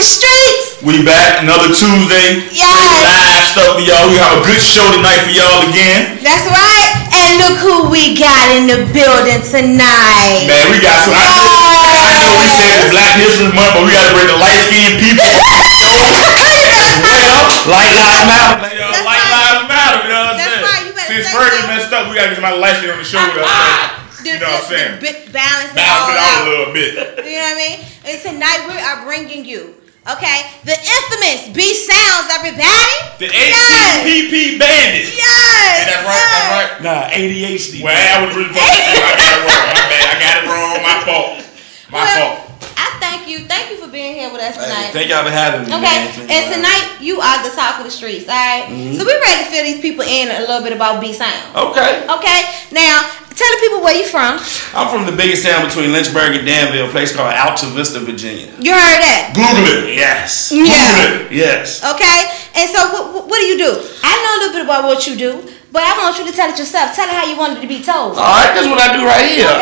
the streets. We back another Tuesday. Live stuff for y'all. We have a good show tonight for y'all again. That's right. And look who we got in the building tonight. Man, we got some. I know we said it's Black History Month, but we got to bring the light-skinned people. Light lives matter. Light lives matter. You know what I'm saying? Right. You better Since Fergie messed up, we got to get somebody light skin on the show with us. You know what I'm saying? Balance it out out a little bit. You know what I mean? And tonight we are bringing you, okay, the infamous BSounds, everybody. The HTPP Bandits. Yes. That's right. Nah, ADHD. Well, I was really supposed to. I got it wrong. My bad. I got it wrong. My fault. I thank you. Thank you for being here with us tonight. Thank y'all for having me. Okay, man. and tonight you are the talk of the streets, all right? Mm-hmm. So we're ready to fill these people in a little bit about BSounds. Okay. Now, tell the people where you from. I'm from the biggest town between Lynchburg and Danville, a place called Alta Vista, Virginia. You heard that? Google it. Yes. Yeah. Google it. Yes. Okay, and so what do you do? I know a little bit about what you do, but I want you to tell it yourself. Tell it how you wanted to be told. All right, that's what I do right here. Okay.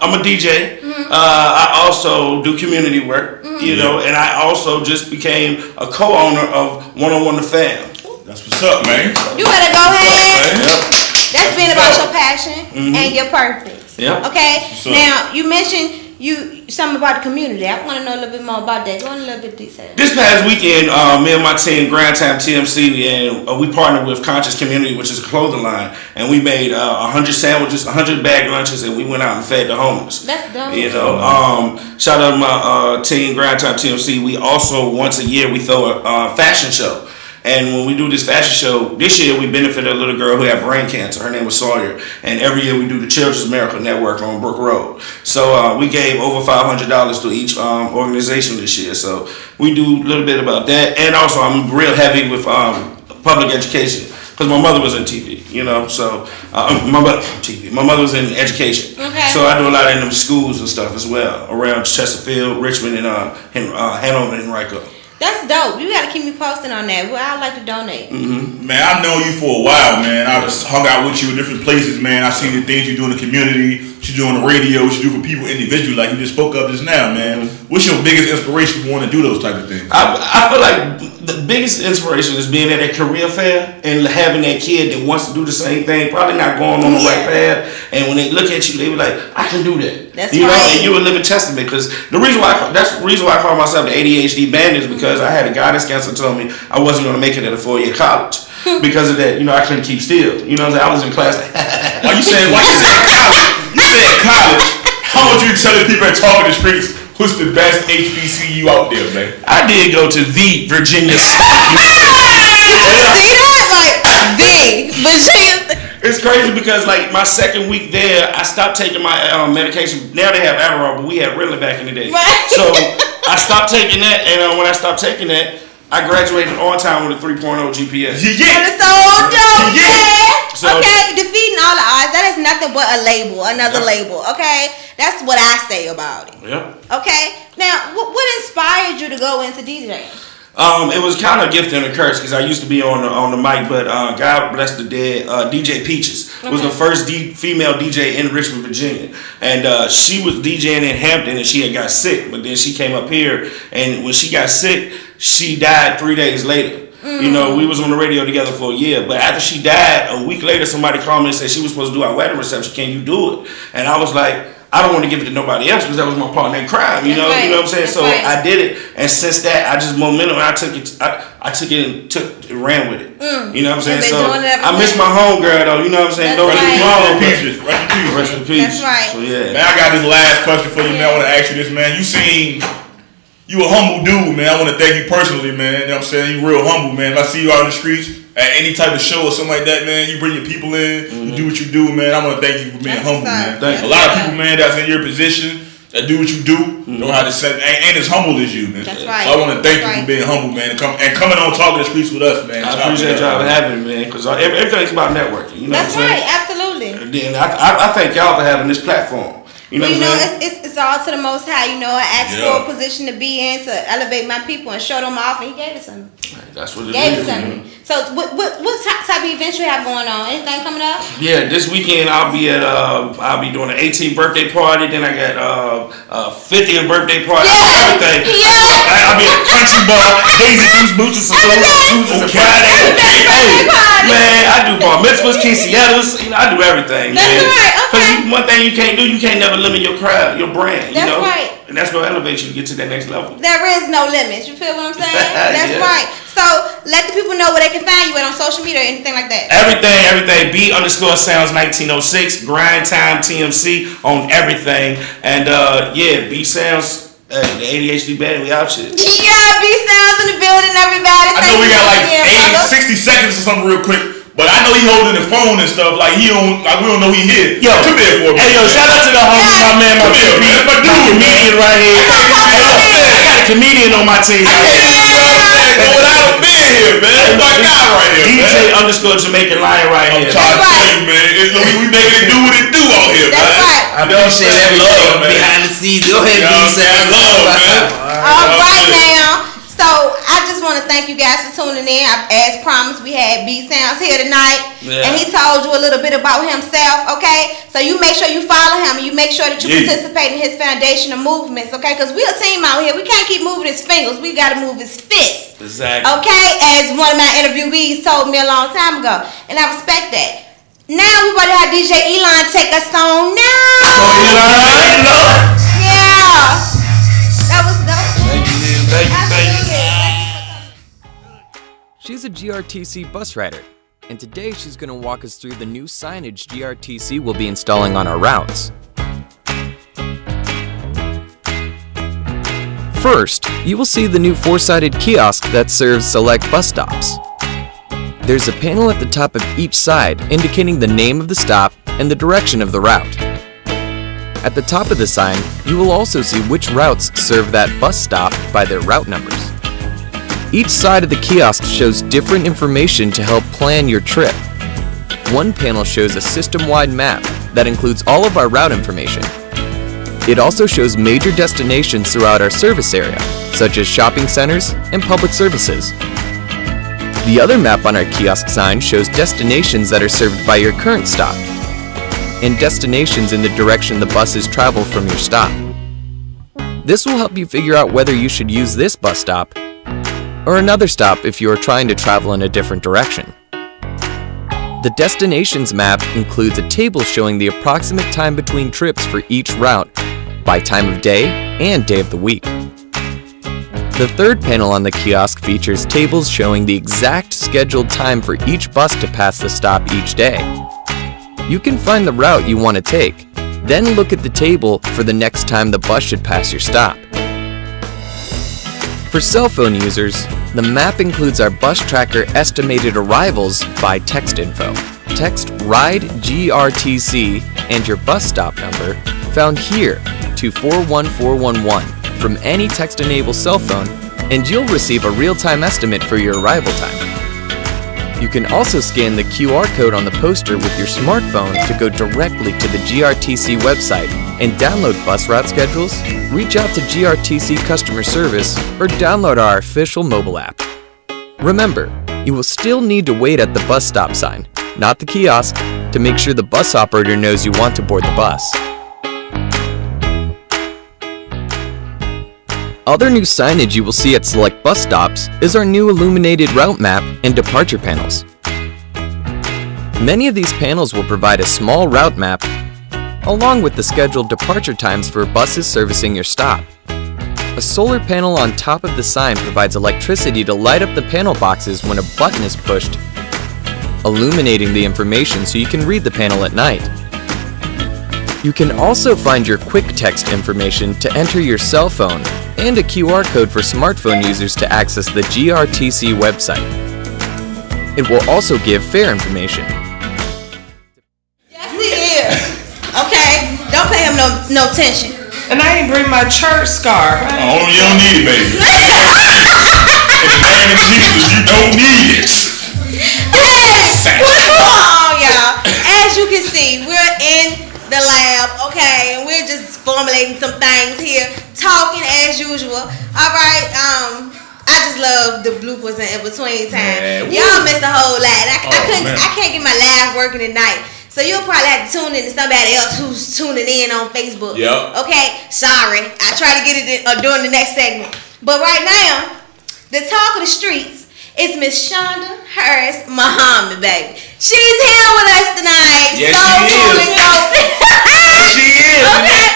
I'm a DJ. Mm-hmm. I also do community work, you know, and I also just became a co-owner of 101 The Fam. That's what's up, man. You better go ahead. Yep. That's been about your passion and your purpose. Yep. Okay. Now you mentioned something about the community. I want to know a little bit more about that. Go in a little bit detail. This past weekend, me and my team, Grand Time TMC, and we partnered with Conscious Community, which is a clothing line, and we made 100 sandwiches, 100 bag lunches, and we went out and fed the homeless. That's dope. You know, shout out to my team, Grand Time TMC. We also once a year we throw a fashion show. And when we do this fashion show, this year we benefited a little girl who had brain cancer. Her name was Sawyer. And every year we do the Children's Miracle Network on Brook Road. So we gave over $500 to each organization this year. So we do a little bit about that. And also I'm real heavy with public education. Because my mother was in TV, you know, so my mother was in education. Okay. So I do a lot in them schools and stuff as well, around Chesterfield, Richmond, and Hanover and Henrico. That's dope. You gotta keep me posted on that. Well, I'd like to donate. Mm-hmm. Man, I've known you for a while, man. I just hung out with you in different places, man. I seen the things you do in the community, what you do on the radio, what you do for people individually, like you just spoke of just now, man. Mm-hmm. What's your biggest inspiration for wanting to do those type of things? I feel like the biggest inspiration is being at a career fair and having that kid that wants to do the same thing, probably not going on the right path. And when they look at you, they be like, I can do that. That's you right. know, and you're a living testament. Because that's the reason why I call myself the ADHD bandit, because I had a guidance counselor told me I wasn't going to make it at a 4-year college. Because of that, you know, I couldn't keep still. You know what I'm saying? I was in class. Why you saying college? You said college. How would you tell the people at Talking the Streets what's the best HBCU out there, man? I did go to the Virginia State. See that? Like, the Virginia. It's crazy because, like, my second week there, I stopped taking my medication. Now they have Adderall, but we had Ritalin back in the day. Right. So I stopped taking that, and when I stopped taking that, I graduated on time with a 3.0 GPA. That is so dope, man. So, okay, defeating all the odds. That is nothing but a label, another label. Okay, that's what I say about it. Yeah. Okay. Now, what inspired you to go into DJing? It was kind of a gift and a curse because I used to be on the mic, but God bless the dead. DJ Peaches was the first female DJ in Richmond, Virginia, and she was DJing in Hampton, and she had got sick, but then she came up here, and when she got sick, she died 3 days later. You know, we was on the radio together for a year, but after she died, a week later, somebody called me and said she was supposed to do our wedding reception. Can you do it? And I was like, I don't want to give it to nobody else because that was my partner in crime. You know what I'm saying? So I did it, and since that, I just momentum. I took it and ran with it. You know what I'm saying? So I miss my homegirl though. You know what I'm saying? Don't get me wrong. Rest in peace. That's right. So yeah. Man, I got this last question for you, man. I want to ask you this, man. You a humble dude, man. I want to thank you personally, man. You know what I'm saying? You real humble, man. If I see you out in the streets at any type of show or something like that, man, you bring your people in, you do what you do, man. I want to thank you for being humble, man. A lot of people, man, that's in your position that do what you do, don't have to say, ain't as humble as you, man. That's right. So I want to thank you for being humble, man, and coming on Talking the Streets with us, man. I appreciate y'all for having me, man, because everything's about networking. You know That's what I'm saying? Right, absolutely. And then I thank y'all for having this platform. You know what I'm saying? It's all to the Most High. You know, I asked for a position to be in to elevate my people and show them off, and He gave it to me. That's what it Gave is. it to me. So, what type of events you have going on? Anything coming up? Yeah, this weekend I'll be doing an 18th birthday party. Then I got 50th birthday party. Everything. Yeah. I'll be at a country bar. Daisy Deuce Boots and Tuesdays and Fridays. Hey, man, I do bar mitzvahs, quinceañeras. You know, I do everything. That's right. Because one thing you can't do, you can't never limit your crowd, your brand. That's you know? right. And that's gonna elevate you to get to that next level. There is no limits. You feel what I'm saying? That's right. So let the people know where they can find you at on social media or anything like that. Everything. B_Sounds 1906. Grind Time TMC on everything. And BSounds. The ADHD band, we out shit. Yeah, BSounds in the building, everybody. I know we got like 60 seconds or something real quick. But I know he holding the phone and stuff like we don't know he here. Yo, come here for me. Hey, yo, shout out to the homie, my man, my comedian right here. Hey, yo, I got a comedian on my team. I can't even go without being here, man. That's my guy right here, DJ_Jamaican Lion right here. I'm trying to tell you, man. We making it do what it do out here, man. That's right. I appreciate that love behind the scenes. Go ahead, B-Sounds. Love, man. All right, now. So I just want to thank you guys for tuning in. As promised, we had BSounds here tonight, and he told you a little bit about himself. Okay, so you make sure you follow him, and you make sure that you participate in his foundational movements. Okay, because we're a team out here. We can't keep moving his fingers. We got to move his fists. Exactly. Okay, as one of my interviewees told me a long time ago, and I respect that. Now we about to have DJ Elon take us on now. Yeah, that was dope. Thank you. She's a GRTC bus rider, and today she's going to walk us through the new signage GRTC will be installing on our routes. First, you will see the new four-sided kiosk that serves select bus stops. There's a panel at the top of each side indicating the name of the stop and the direction of the route. At the top of the sign, you will also see which routes serve that bus stop by their route numbers. Each side of the kiosk shows different information to help plan your trip. One panel shows a system-wide map that includes all of our route information. It also shows major destinations throughout our service area, such as shopping centers and public services. The other map on our kiosk sign shows destinations that are served by your current stop, and destinations in the direction the buses travel from your stop. This will help you figure out whether you should use this bus stop or another stop if you are trying to travel in a different direction. The destinations map includes a table showing the approximate time between trips for each route by time of day and day of the week. The third panel on the kiosk features tables showing the exact scheduled time for each bus to pass the stop each day. You can find the route you want to take, then look at the table for the next time the bus should pass your stop. For cell phone users, the map includes our bus tracker estimated arrivals by text info. Text RIDE GRTC and your bus stop number found here to 41411 from any text-enabled cell phone, and you'll receive a real-time estimate for your arrival time. You can also scan the QR code on the poster with your smartphone to go directly to the GRTC website and download bus route schedules, reach out to GRTC customer service, or download our official mobile app. Remember, you will still need to wait at the bus stop sign, not the kiosk, to make sure the bus operator knows you want to board the bus. Other new signage you will see at select bus stops is our new illuminated route map and departure panels. Many of these panels will provide a small route map along with the scheduled departure times for buses servicing your stop. A solar panel on top of the sign provides electricity to light up the panel boxes when a button is pushed, illuminating the information so you can read the panel at night. You can also find your quick text information to enter your cell phone and a QR code for smartphone users to access the GRTC website. It will also give fare information. Yes, he is. Okay, don't pay him no attention. And I ain't bring my church scarf. Oh, you don't need it, baby. In the name of Jesus, you don't need it. Hey, what's wrong, y'all? As you can see, we're in the lab, okay, and we're just formulating some things here, talking as usual. All right, I just love the bloopers in between time. Man, y'all missed a whole lot. I can't get my laugh working at night. So you'll probably have to tune in to somebody else who's tuning in on Facebook. Yep. Okay, sorry. I try to get it during the next segment. But right now, the talk of the streets is Miss Shonda Harris Muhammad, baby. She's here with us tonight. Yes, she is. Yes, she is. Okay.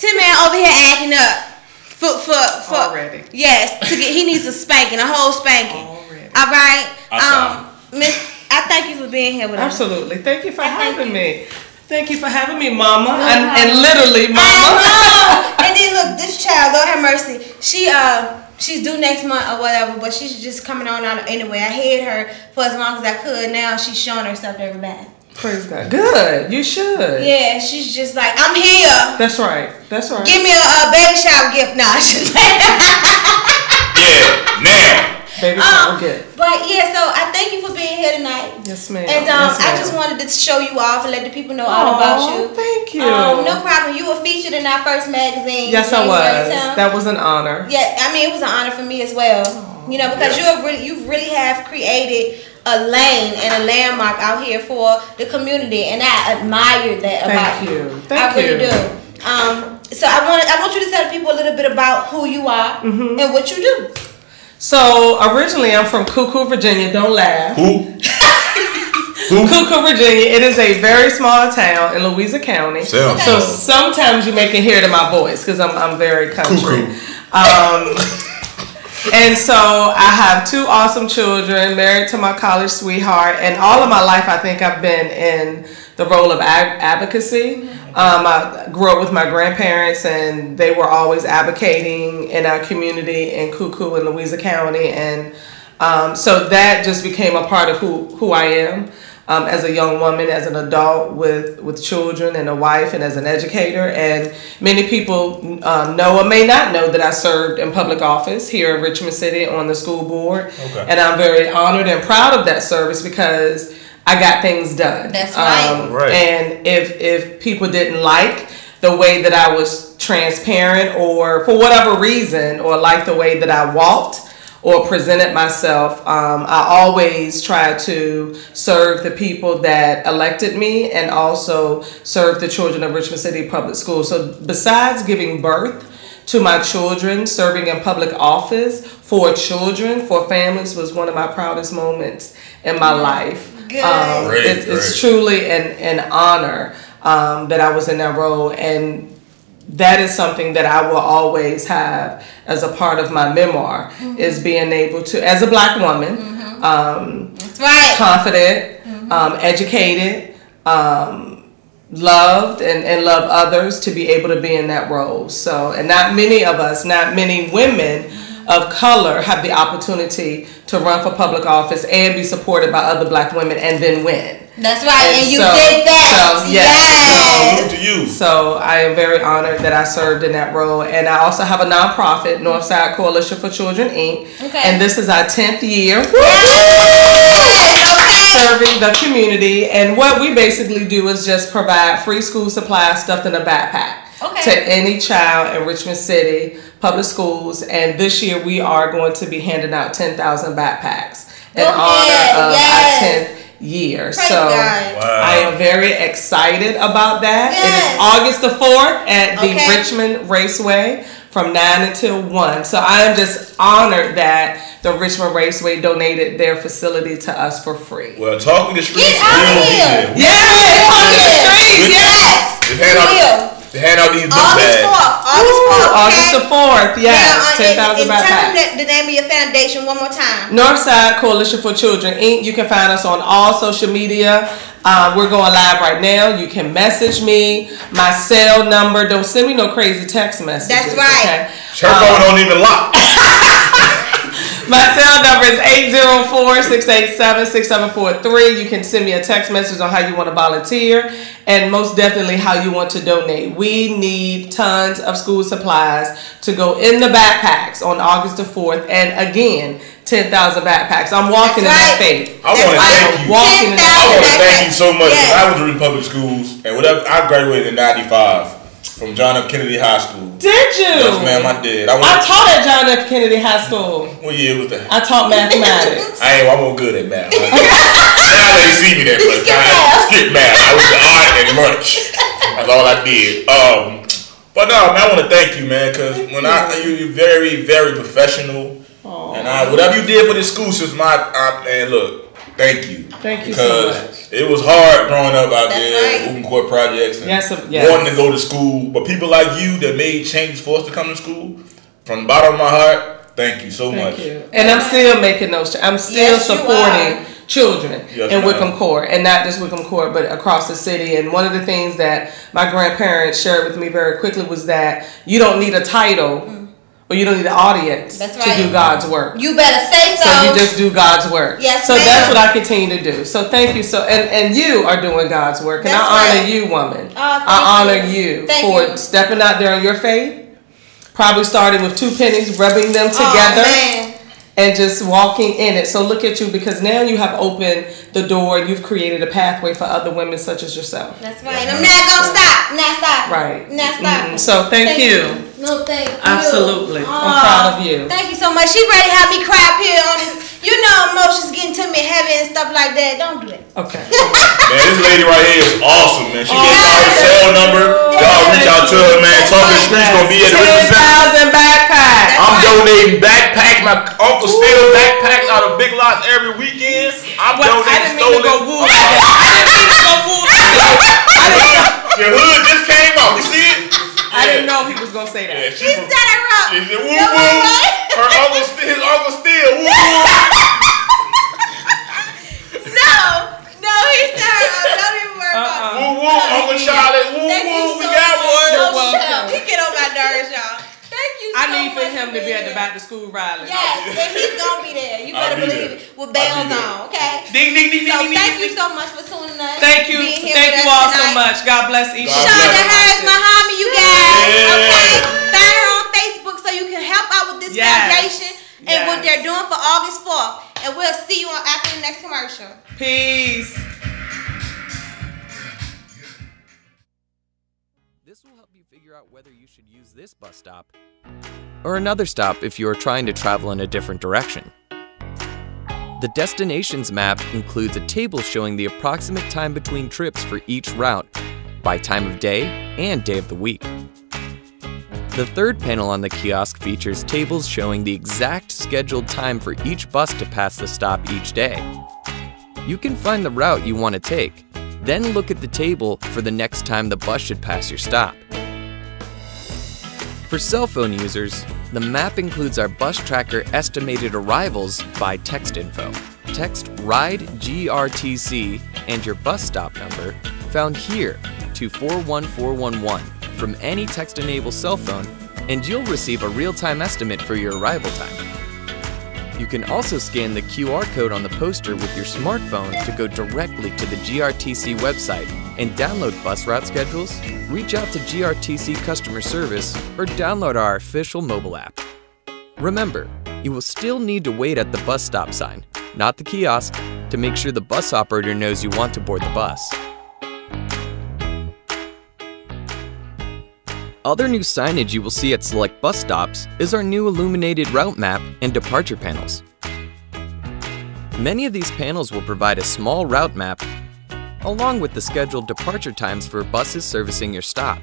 Tim man over here acting up. For already. Yes, he needs a spanking, a whole spanking. Already. All right. Miss, I thank you for being here with us. Absolutely. Thank you for having me. Thank you for having me, Mama. And literally, Mama. And then look, this child, Lord have mercy. She's due next month or whatever, but she's just coming on out anyway. I hid her for as long as I could. Now she's showing herself to everybody. Praise God. Good. You should. Yeah, she's just like, I'm here. That's right. Give me a baby shower gift. Nah, she's yeah, now. Baby shower gift. But yeah, so I thank you for being here tonight. Yes, ma'am. And I just wanted to show you off and let the people know all about you. Thank you. No problem. You were featured in our first magazine. Yes, I was. That was an honor. Yeah, I mean, it was an honor for me as well. Aww. You know, because you really have created a lane and a landmark out here for the community, and I admire that about you. Thank you. I really do. So I want you to tell people a little bit about who you are and what you do. So originally I'm from Cuckoo, Virginia. Don't laugh. Who? Cuckoo, Virginia. It is a very small town in Louisa County. So sometimes you may can hear it in my voice because I'm very country. And so I have 2 awesome children, married to my college sweetheart, and all of my life I think I've been in the role of advocacy. I grew up with my grandparents, and they were always advocating in our community in Cuckoo in Louisa County, and so that just became a part of who I am. As a young woman, as an adult with children and a wife, and as an educator. And many people know or may not know that I served in public office here in Richmond City on the school board. Okay. And I'm very honored and proud of that service because I got things done. That's right. Right. And if people didn't like the way that I was transparent, or for whatever reason, or like the way that I walked or presented myself, I always try to serve the people that elected me and also serve the children of Richmond City Public Schools. So besides giving birth to my children, serving in public office for children, for families, was one of my proudest moments in my life. It's truly an honor that I was in that role, and that is something that I will always have as a part of my memoir, is being able to, as a Black woman, that's right, confident, educated, loved and love others, to be able to be in that role. So, and not many women of color have the opportunity to run for public office and be supported by other Black women and then win. That's right, and you did that. So, yes. To you. So I am very honored that I served in that role. And I also have a nonprofit, Northside Coalition for Children, Inc. Okay. And this is our 10th year. Yes. Serving the community. And what we basically do is just provide free school supplies stuffed in a backpack to any child in Richmond City Public Schools. And this year we are going to be handing out 10,000 backpacks in honor of our 10th year. Praise so I am very excited about that. Yes. It is August the 4th at the Richmond Raceway from 9 until 1. So I am just honored that the Richmond Raceway donated their facility to us for free. Well, talking the streets. Get out here. Yes, talking the streets. Yes. They hand out these book bags. August the 4th, yes. 10,000 backpacks. Tell them the name of your foundation one more time. Northside Coalition for Children, Inc. You can find us on all social media. We're going live right now. You can message me. My cell number. Don't send me no crazy text messages. That's right. Okay? Her phone don't even lock. My cell number is 804-687-6743. You can send me a text message on how you want to volunteer and most definitely how you want to donate. We need tons of school supplies to go in the backpacks on August the 4th. And again, 10,000 backpacks. I'm walking in that faith. I want to thank you. Walking in that I want to faith. thank you so much. Yes. I was in public schools, and whatever. I graduated in '95 from John F. Kennedy High School. Did you? Yes, ma'am, I did. I taught at John F. Kennedy High School. What year was that? I taught mathematics. I'm good at math. Now they see me that much. I skip math. I was the art and lunch. That's all I did. But no, man, I want to thank you, man, because when you're very, very professional. Aww. And whatever you did for this school system, and look, thank you. Thank you so much. Because it was hard growing up out there, Open Court projects, and wanting to go to school. But people like you that made changes for us to come to school, from the bottom of my heart, thank you so much. Thank you. And I'm still making those. I'm still supporting children in Wickham Court, and not just Wickham Court, but across the city. And one of the things that my grandparents shared with me very quickly was that you don't need a title. Or you don't need an audience to do God's work. You better say so. So you just do God's work. Yes, so that's what I continue to do. So thank you. And you are doing God's work. And I honor you, woman. I honor you for stepping out there on your faith. Probably starting with 2 pennies, rubbing them together. And just walking in it. So look at you, because now you have opened the door and you've created a pathway for other women such as yourself. That's right. And I'm not going to stop. Not stop. Right. Not stop. Mm-hmm. So thank you. No, thank you. Absolutely. I'm proud of you. Thank you so much. She ready to have me cry up here on, emotions getting to me heavy and stuff like that. Don't do it. Okay. Man, this lady right here is awesome, man. She gave y'all her cell number. Y'all reach out to her, man. Talk to the Streets gonna be at the Richmond 10,000 backpacks. I'm donating backpacks. My uncle steals backpacks out of Big Lots every weekend. I'm donating stolen. Your hood just came out. You see it? I didn't know he was gonna say that. She set her up. She said, woo woo. His uncle still. Woo woo. No, he set her up. Don't even worry about it. Woo woo, Uncle Charlotte. Woo woo, we got one. Shut up. He get on my nerves, y'all. Thank you so much. I need for him to be at the back to school rally. Yes, and he's gonna be there. You better believe it. With bells on, okay? Ding, ding, ding, so ding, thank ding, you so much for tuning in. Thank you. Thank you all so much. God bless each of you. Shonda Harris Muhammad, you guys. Okay. Find her on Facebook so you can help out with this foundation and what they're doing for August 4th. And we'll see you after the next commercial. Peace. This will help you figure out whether you should use this bus stop or another stop if you are trying to travel in a different direction. The destinations map includes a table showing the approximate time between trips for each route by time of day and day of the week. The third panel on the kiosk features tables showing the exact scheduled time for each bus to pass the stop each day. You can find the route you want to take, then look at the table for the next time the bus should pass your stop. For cell phone users, the map includes our bus tracker estimated arrivals by text info. Text RIDE GRTC and your bus stop number found here to 41411 from any text-enabled cell phone, and you'll receive a real-time estimate for your arrival time. You can also scan the QR code on the poster with your smartphone to go directly to the GRTC website and download bus route schedules, reach out to GRTC customer service, or download our official mobile app. Remember, you will still need to wait at the bus stop sign, not the kiosk, to make sure the bus operator knows you want to board the bus. Other new signage you will see at select bus stops is our new illuminated route map and departure panels. Many of these panels will provide a small route map along with the scheduled departure times for buses servicing your stop.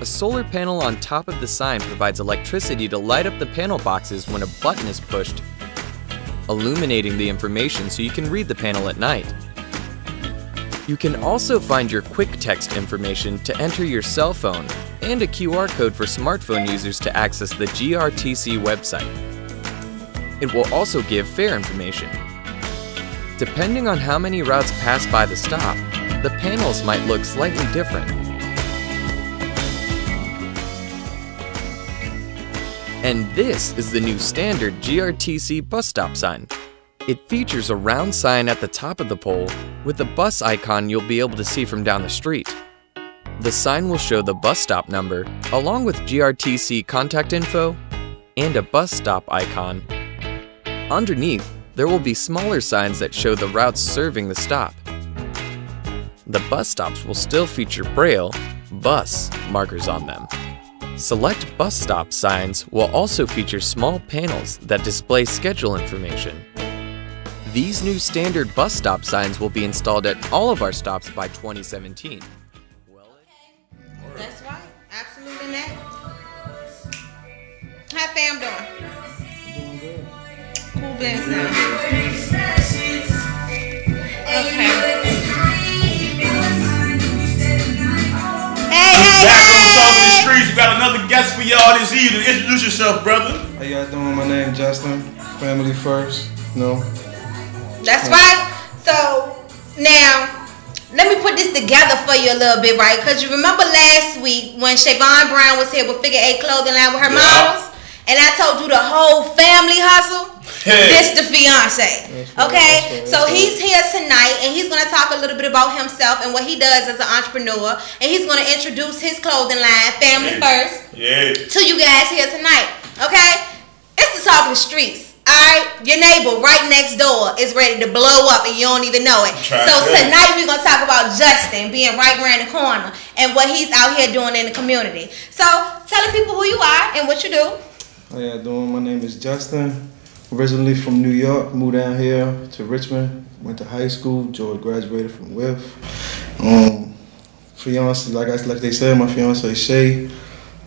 A solar panel on top of the sign provides electricity to light up the panel boxes when a button is pushed, illuminating the information so you can read the panel at night. You can also find your quick text information to enter your cell phone and a QR code for smartphone users to access the GRTC website. It will also give fare information. Depending on how many routes pass by the stop, the panels might look slightly different. And this is the new standard GRTC bus stop sign. It features a round sign at the top of the pole with a bus icon you'll be able to see from down the street. The sign will show the bus stop number along with GRTC contact info and a bus stop icon. Underneath, there will be smaller signs that show the routes serving the stop. The bus stops will still feature Braille bus markers on them. Select bus stop signs will also feature small panels that display schedule information. These new standard bus stop signs will be installed at all of our stops by 2017. That's right. Absolutely not. How fam doing? Doing good. Cool beans now. Okay. Hey. Back on Talk in the Streets. We got another guest for y'all this evening. Introduce yourself, brother. How y'all doing? My name Justin. Family first. No. That's right. So now, let me put this together for you a little bit, right? Because you remember last week when Shavon Brown was here with Figure 8 Clothing Line with her models? And I told you the whole family hustle? Hey. This the fiance. Okay? So he's here tonight and he's going to talk a little bit about himself and what he does as an entrepreneur. And he's going to introduce his clothing line, Family First, to you guys here tonight. Okay? It's the Talk in the Streets. Alright, your neighbor right next door is ready to blow up and you don't even know it. So tonight we're going to talk about Justin being right around the corner and what he's out here doing in the community. So tell the people who you are and what you do. How y'all doing? My name is Justin. Originally from New York, moved down here to Richmond. Went to high school. George graduated from WIF. Fiance, like they said, my fiance Shay.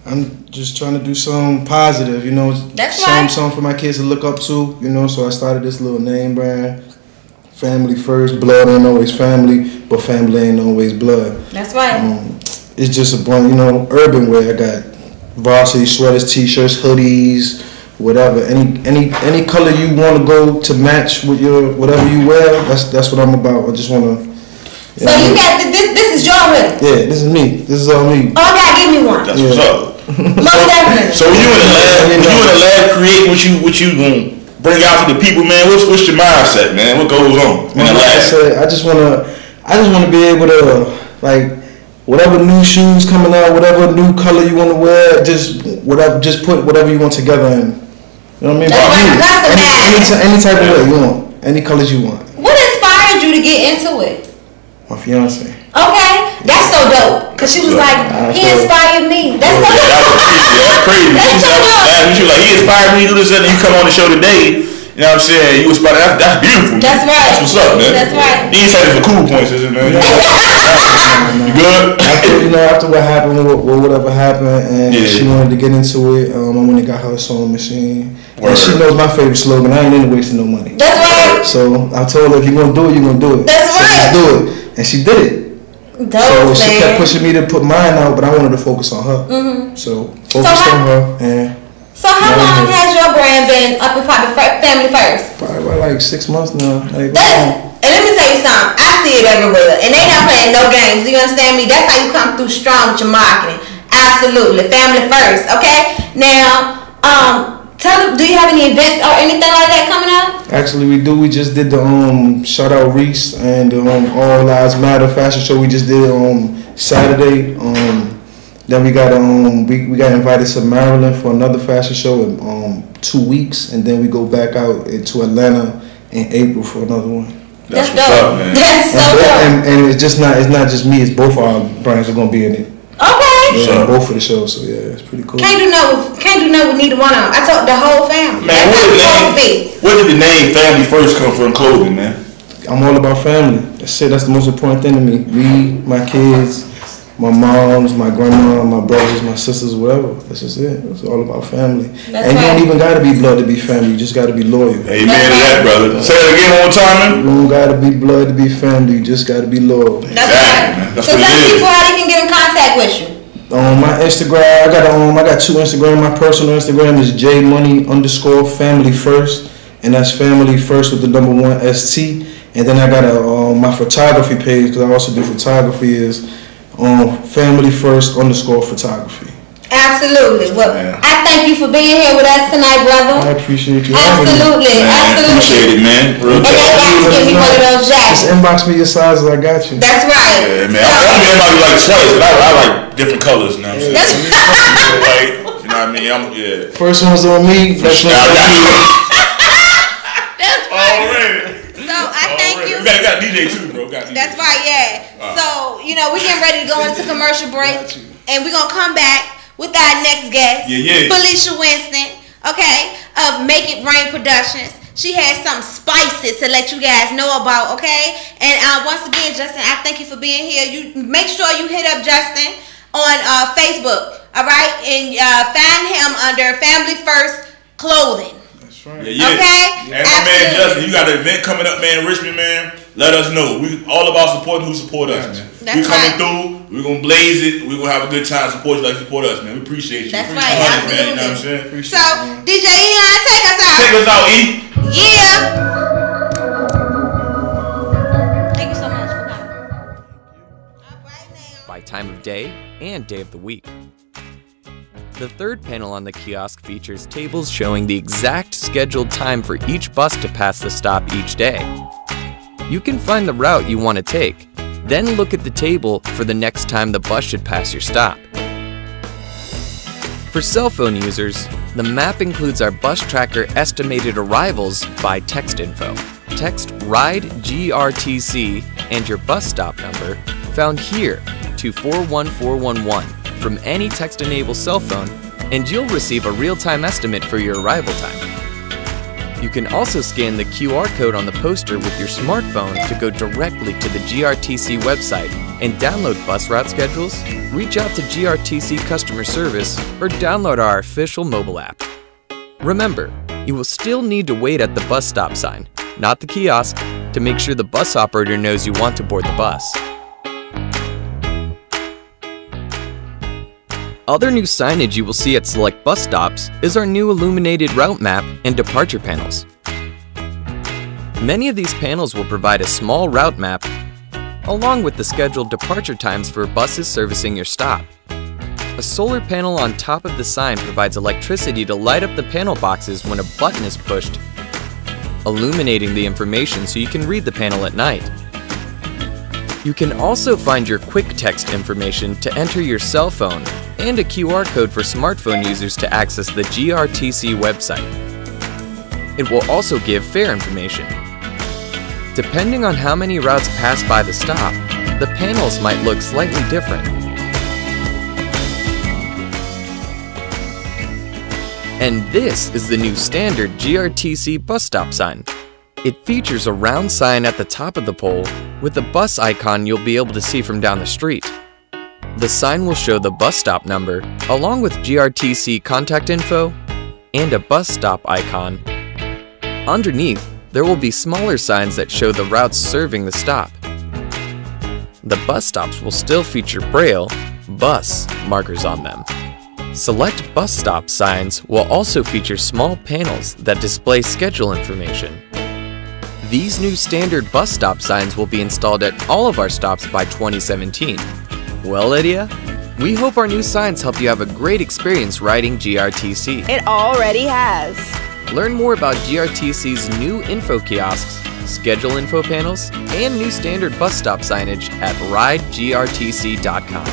I'm just trying to do something positive, you know. That's right. Something for my kids to look up to, you know. So I started this little name brand. Family first, blood ain't always family, but family ain't always blood. That's right. It's just a bunch, you know, urban wear. I got varsity sweaters, t-shirts, hoodies, whatever. Any color you want to go to match with your whatever you wear. That's what I'm about. I just want to. So you got this is your hoodie. Yeah, this is me. This is all me. Oh, God, give me one. That's what's up. Most definitely. So when you in the lab, create what you gonna bring out to the people, man. What's your mindset, man? What goes on in the lab? I just wanna be able to, like, whatever new shoes coming out, whatever new color you wanna wear, just put whatever you want together in. You know what I mean? Any type of way you want, any colors you want. What inspired you to get into it? My fiance. Okay, that's so dope. Cause she was like, he inspired me. That's so dope. That's crazy. That's so dope. She was like, he inspired me to do this, and you come on the show today. You know what I'm saying? You inspired. That's beautiful. That's right. That's what's up, man. That's right. You ain't saying it for cool points, is it, man? You good? After what happened, whatever happened, and she wanted to get into it, I went and got her a sewing machine. And she knows my favorite slogan: I ain't into wasting no money. That's right. So I told her, if you're gonna do it, you're gonna do it. That's right. Just do it. And she did it. Dope, so she kept pushing me to put mine out, but I wanted to focus on her. Mm-hmm. So focused on her. And so how long has your brand been up and popping Family First? Probably about like 6 months now. And let me tell you something. I see it everywhere. And they not playing no games. You understand me? That's how you come through strong with your marketing. Absolutely. Family First. Okay? Now, do you have any events or anything like that coming up? Actually, we do. We just did the shout out Reese and the All Lives Matter fashion show. We just did Saturday. Then we got we got invited to Maryland for another fashion show in 2 weeks, and then we go back out to Atlanta in April for another one. That's what's up, man. That's so dope. And it's not just me. It's both our brands are gonna be in it. Okay. Yeah, both of the shows, so yeah, it's pretty cool. Can't do nothing with neither one of them. I told the whole family. Man, where did the name Family First come from clothing, man? I'm all about family. That's it. That's the most important thing to me. Me, my kids, my moms, my grandma, my brothers, my sisters, whatever. That's just it. It's all about family. That's and right. You don't even gotta be blood to be family. You just gotta be loyal. Amen to that, brother. Say it again one more time, man. You don't gotta be blood to be family. You just gotta be loyal. That's right. So tell people how they can get in contact with you. My Instagram, I got 2 Instagram. My personal Instagram is jmoney_family first, and that's family first with the number 1 ST. And then I got my photography page, because I also do photography, is family first _photography. Absolutely. Well, I thank you for being here with us tonight, brother. I appreciate you. Absolutely. Absolutely. Appreciate it, man. And they got to give me one of those jackets. Just inbox me your sizes. I got you. That's right. Yeah, man. I mean, everybody like choice, but I like different colors. You know what I'm saying? That's Like, you know what I mean? First one's on me. That's That's right. So I thank you. We got DJ too, bro. That's right, yeah. So, you know, we're getting ready to go into commercial break. And we're going to come back with our next guest, Felicia Winston, okay, of Make It Rain Productions. She has some spices to let you guys know about, okay? And once again, Justin, I thank you for being here. You make sure you hit up Justin on Facebook, all right? And find him under Family First Clothing. That's right. Okay? And my man Justin, you got an event coming up, man, Richmond, man. Let us know. We all about supporting who support us, man. That's we coming right. through. We're gonna blaze it. We're gonna have a good time. Support you like support us, man. We appreciate you. That's right. Absolutely. Man, you know what I'm saying? So, DJ Elon, take us out. Take us out, E. Yeah. Thank you so much for coming. All right now. By time of day and day of the week. The third panel on the kiosk features tables showing the exact scheduled time for each bus to pass the stop each day. You can find the route you want to take, then look at the table for the next time the bus should pass your stop. For cell phone users, the map includes our bus tracker estimated arrivals by text info. Text RIDE GRTC and your bus stop number found here to 41411 from any text-enabled cell phone, and you'll receive a real-time estimate for your arrival time. You can also scan the QR code on the poster with your smartphone to go directly to the GRTC website and download bus route schedules, reach out to GRTC customer service, or download our official mobile app. Remember, you will still need to wait at the bus stop sign, not the kiosk, to make sure the bus operator knows you want to board the bus. Other new signage you will see at select bus stops is our new illuminated route map and departure panels. Many of these panels will provide a small route map along with the scheduled departure times for buses servicing your stop. A solar panel on top of the sign provides electricity to light up the panel boxes when a button is pushed, illuminating the information so you can read the panel at night. You can also find your quick text information to enter your cell phone and a QR code for smartphone users to access the GRTC website. It will also give fare information. Depending on how many routes pass by the stop, the panels might look slightly different. And this is the new standard GRTC bus stop sign. It features a round sign at the top of the pole with a bus icon you'll be able to see from down the street. The sign will show the bus stop number along with GRTC contact info and a bus stop icon. Underneath, there will be smaller signs that show the routes serving the stop. The bus stops will still feature Braille, bus markers on them. Select bus stop signs will also feature small panels that display schedule information. These new standard bus stop signs will be installed at all of our stops by 2017. Well, Lydia, we hope our new signs help you have a great experience riding GRTC. It already has. Learn more about GRTC's new info kiosks, schedule info panels, and new standard bus stop signage at ridegrtc.com.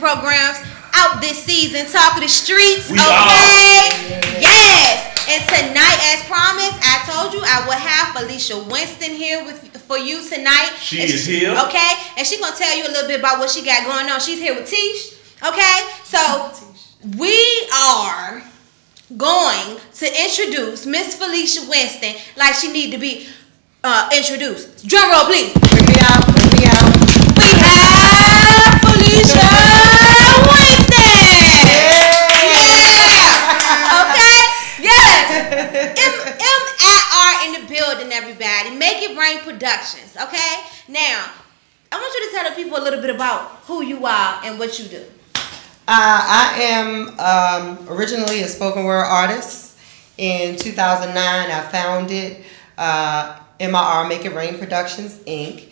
Programs out this season, Talk of the Streets, okay? Yes. And tonight, as promised, I told you I would have Felicia Winston here for you tonight. She is here. Okay? And she's going to tell you a little bit about what she got going on. She's here with Tish, okay? So, we are going to introduce Miss Felicia Winston like she need to be introduced. Drum roll, please. Bring me out. We have Felicia M.I.R. in the building, everybody. Make It Rain Productions, okay? Now, I want you to tell the people a little bit about who you are and what you do. I am originally a spoken word artist. In 2009, I founded M.I.R, Make It Rain Productions, Inc.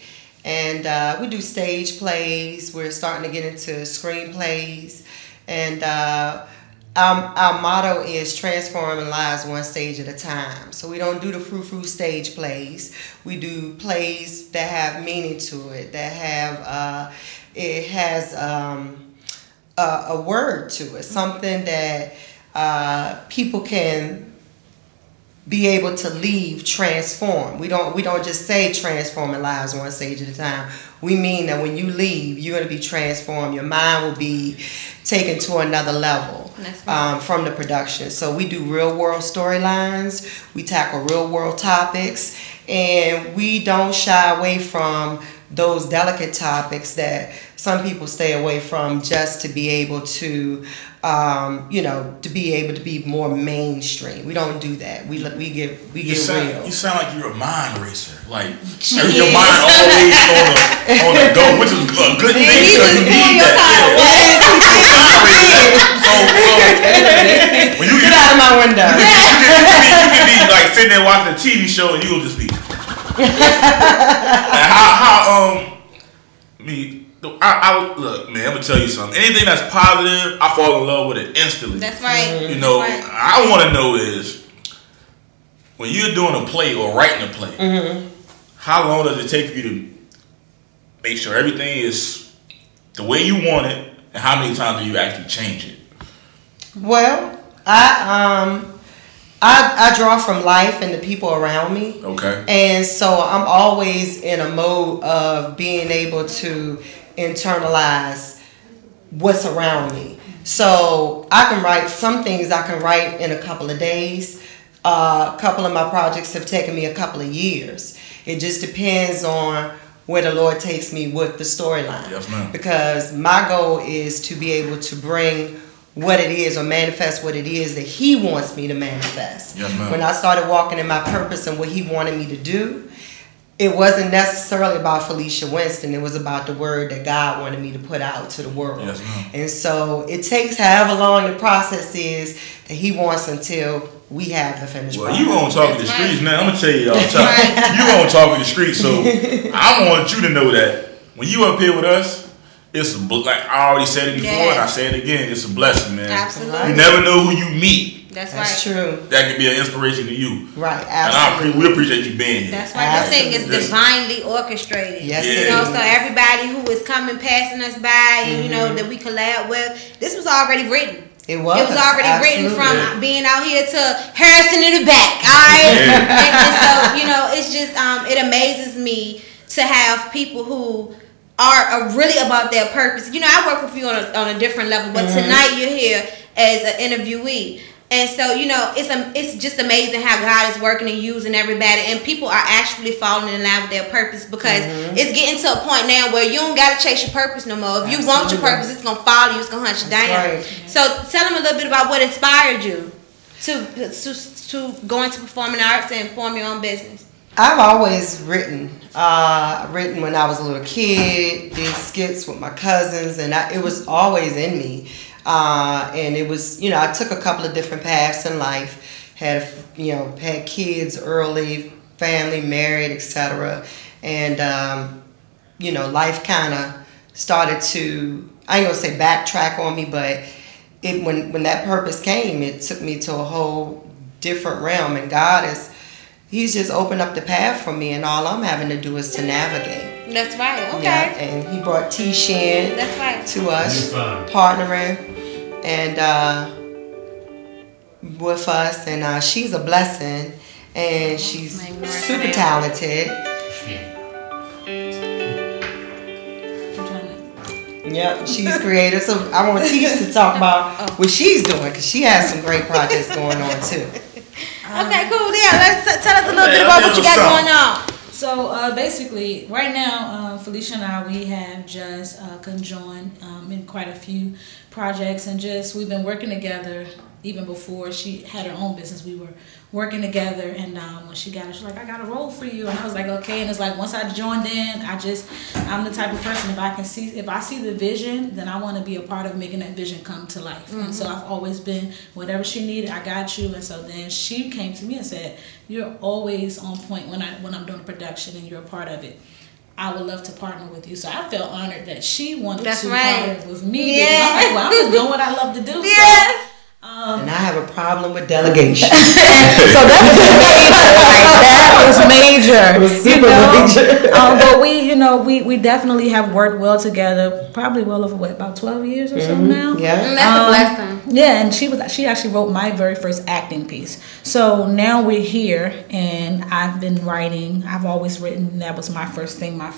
And we do stage plays. We're starting to get into screenplays. And our motto is transforming lives one stage at a time. So we don't do the frou-frou stage plays. We do plays that have meaning to it, that have, it has a word to it, something that people can be able to leave transformed. We don't just say transforming lives one stage at a time. We mean that when you leave, you're going to be transformed. Your mind will be taken to another level from the production. So we do real world storylines. We tackle real world topics, and we don't shy away from those delicate topics that some people stay away from just to be able to, to be able to be more mainstream. We don't do that. We get real. You sound like you're a mind racer. Like your mind always on the go, which is a good thing because you need that. So when you get out of my window, you can be like sitting there watching a TV show and you'll just be. I look, man, I'm gonna tell you something. Anything that's positive, I fall in love with it instantly. That's right. You know, right. I want to know is when you're doing a play or writing a play, how long does it take for you to make sure everything is the way you want it, and how many times do you actually change it? Well, I draw from life and the people around me. Okay. And so I'm always in a mode of being able to internalize what's around me. So I can write some things I can write in a couple of days. A couple of my projects have taken me a couple of years. It just depends on where the Lord takes me with the storyline. Yes, ma'am. Because my goal is to be able to bring what it is or manifest what it is that He wants me to manifest. Yes, ma'am. When I started walking in my purpose and what He wanted me to do, it wasn't necessarily about Felicia Winston. It was about the word that God wanted me to put out to the world. Yes, ma'am. And so it takes however long the process is that He wants until we have the finished product. Well, you gonna talk to the streets now. I'm gonna tell you all the time. You gonna talk to the streets, so I want you to know that when you up here with us, it's like I already said it before, and I say it again. It's a blessing, man. Absolutely. You never know who you meet. That's That's true. That could be an inspiration to you. Right, absolutely. And we appreciate you being here. That's why this thing is divinely orchestrated. Yes, you know, so everybody who is coming, passing us by, and you know that we collab with, this was already written. It was. It was already written from being out here to Harrison in the back. All right, and so you know, it's just it amazes me to have people who are really about their purpose. You know, I work with you on a different level, but tonight you're here as an interviewee. And so, you know, it's just amazing how God is working and using everybody, and people are actually falling in line with their purpose, because it's getting to a point now where you don't got to chase your purpose no more. If you want your purpose, it's going to follow you, it's going to hunt you down. Right. So tell them a little bit about what inspired you to go into performing arts and form your own business. I've always written. Written when I was a little kid, did skits with my cousins, and it was always in me. And it was, you know, I took a couple of different paths in life, had kids early, family, married, etc. And, you know, life kind of started to, I ain't gonna say backtrack on me, but when that purpose came, it took me to a whole different realm, and He's just opened up the path for me, and all I'm having to do is to navigate. That's right. Okay. Yeah, and he brought T-Shin to us, partnering, and with us, and she's a blessing, and she's super talented. Yep, she's creative. So I want Tisha to talk about what she's doing, because she has some great projects going on too. Okay, cool. Yeah, let's tell us a little bit about what you got going on. So basically, right now, Felicia and I, we have just conjoined in quite a few projects, and we've been working together even before she had her own business, we were working together, and when she got it, she's like, I got a role for you, and I was like, okay. And it's like, once I joined in, I'm the type of person, if I see the vision, then I want to be a part of making that vision come to life. And so I've always been, whatever she needed, I got you. And so then she came to me and said, you're always on point when I'm doing production, and you're a part of it. I would love to partner with you. So I felt honored that she wanted to partner with me. Yeah. I'm like, well, I'm just doing what I love to do. Yeah. So, and I have a problem with delegation. So that was major. It was super major. But we definitely have worked well together. Probably well over about 12 years or so now. Yeah, and that's a blessing. Yeah, and she actually wrote my very first acting piece. So now we're here, and I've been writing. I've always written. That was my first thing. My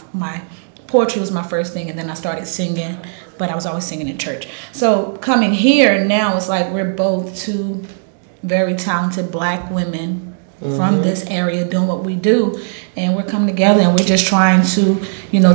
poetry was my first thing, and then I started singing, but I was always singing in church. So coming here now, it's like we're both two very talented Black women from this area doing what we do, and we're coming together, and we're just trying to,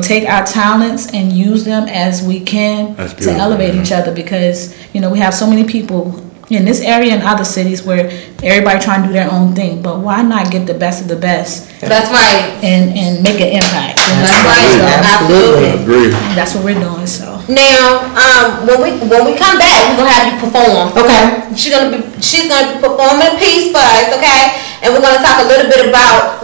take our talents and use them as we can to elevate each other, because, we have so many people in this area and other cities where everybody trying to do their own thing, but why not get the best of the best? That's right. And make an impact. That's right. Absolutely. Agree. And that's what we're doing. So now, when we come back, we're gonna have you perform. Okay. She's gonna be performing a piece for us. Okay. And we're gonna talk a little bit about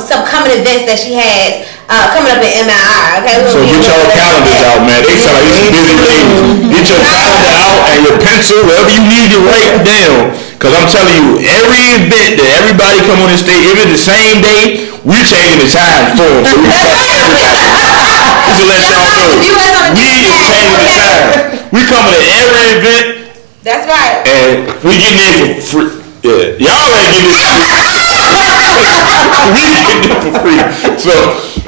some coming events that she has coming up in M.I.R. Okay. So get your calendars out, man. They sound like these busy ladies. Get your calendar out and your pencil, wherever you need to write down. Cause I'm telling you, every event that everybody come on the stage, if it's the same day, we're changing the time for them. So we just to let y'all know, we is changing the time. We coming to every event. That's right. And we getting in for free. Yeah, y'all ain't getting it for free. We getting it for free. So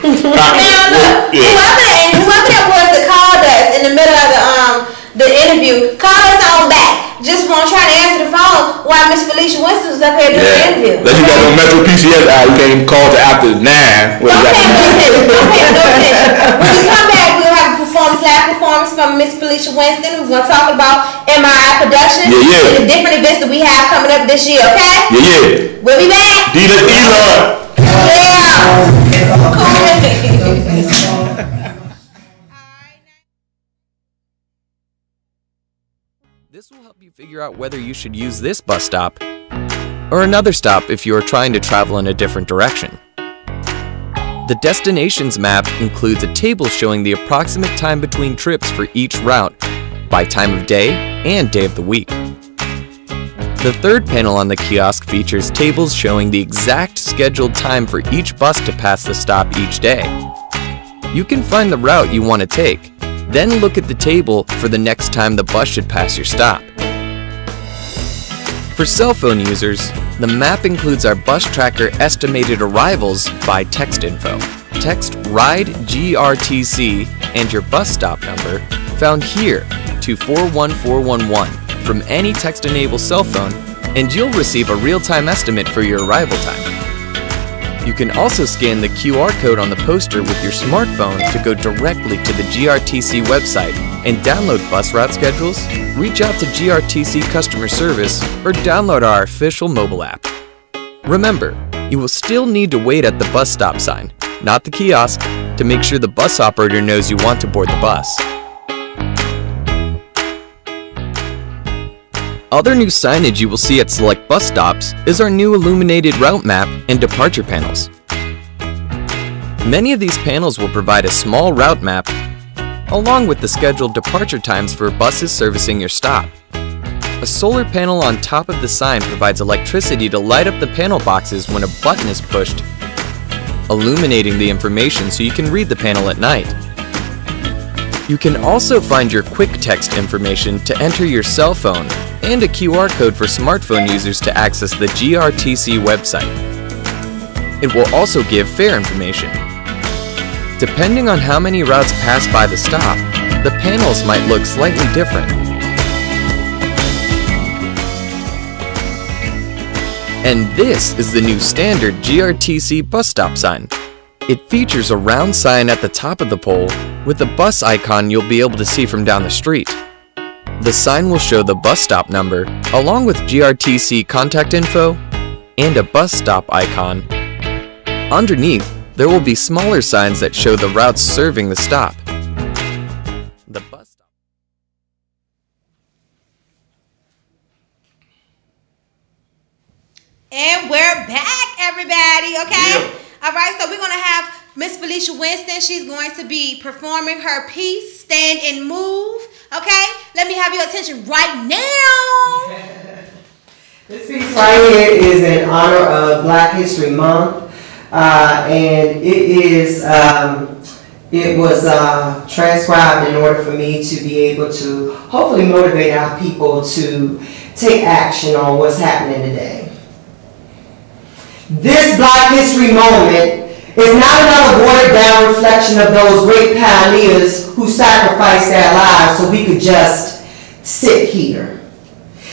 now look, whoever that was that called us in the middle of the interview, call us on back. Just want to try to answer the phone while Miss Felicia Winston was up here doing the interview. Unless you got no Metro PCS out, you can't call to after 9. Don't pay no attention. When we come back, we'll have a live performance from Miss Felicia Winston. We're going to talk about M.I.R production and the different events that we have coming up this year, okay? Yeah. We'll be back. D-Lord. Yeah. This will help you figure out whether you should use this bus stop or another stop if you are trying to travel in a different direction. The destinations map includes a table showing the approximate time between trips for each route by time of day and day of the week. The third panel on the kiosk features tables showing the exact scheduled time for each bus to pass the stop each day. You can find the route you want to take, then look at the table for the next time the bus should pass your stop. For cell phone users, the map includes our bus tracker estimated arrivals by text info. Text RIDE GRTC and your bus stop number found here to 41411 from any text-enabled cell phone, and you'll receive a real-time estimate for your arrival time. You can also scan the QR code on the poster with your smartphone to go directly to the GRTC website and download bus route schedules, reach out to GRTC customer service, or download our official mobile app. Remember, you will still need to wait at the bus stop sign, not the kiosk, to make sure the bus operator knows you want to board the bus. Other new signage you will see at select bus stops is our new illuminated route map and departure panels. Many of these panels will provide a small route map along with the scheduled departure times for buses servicing your stop. A solar panel on top of the sign provides electricity to light up the panel boxes when a button is pushed, illuminating the information so you can read the panel at night. You can also find your quick text information to enter your cell phone and a QR code for smartphone users to access the GRTC website. It will also give fare information. Depending on how many routes pass by the stop, the panels might look slightly different. And this is the new standard GRTC bus stop sign. It features a round sign at the top of the pole with a bus icon you'll be able to see from down the street. The sign will show the bus stop number, along with GRTC contact info, and a bus stop icon. Underneath, there will be smaller signs that show the routes serving the stop. The bus stop. And we're back, everybody, okay? Yeah. All right, so we're going to have Miss Felicia Winston. She's going to be performing her piece, Stand and Move, okay? Let me have your attention right now. This piece right here is in honor of Black History Month, and it was transcribed in order for me to be able to hopefully motivate our people to take action on what's happening today. This Black History moment is not another watered down reflection of those great pioneers who sacrificed their lives so we could just sit here.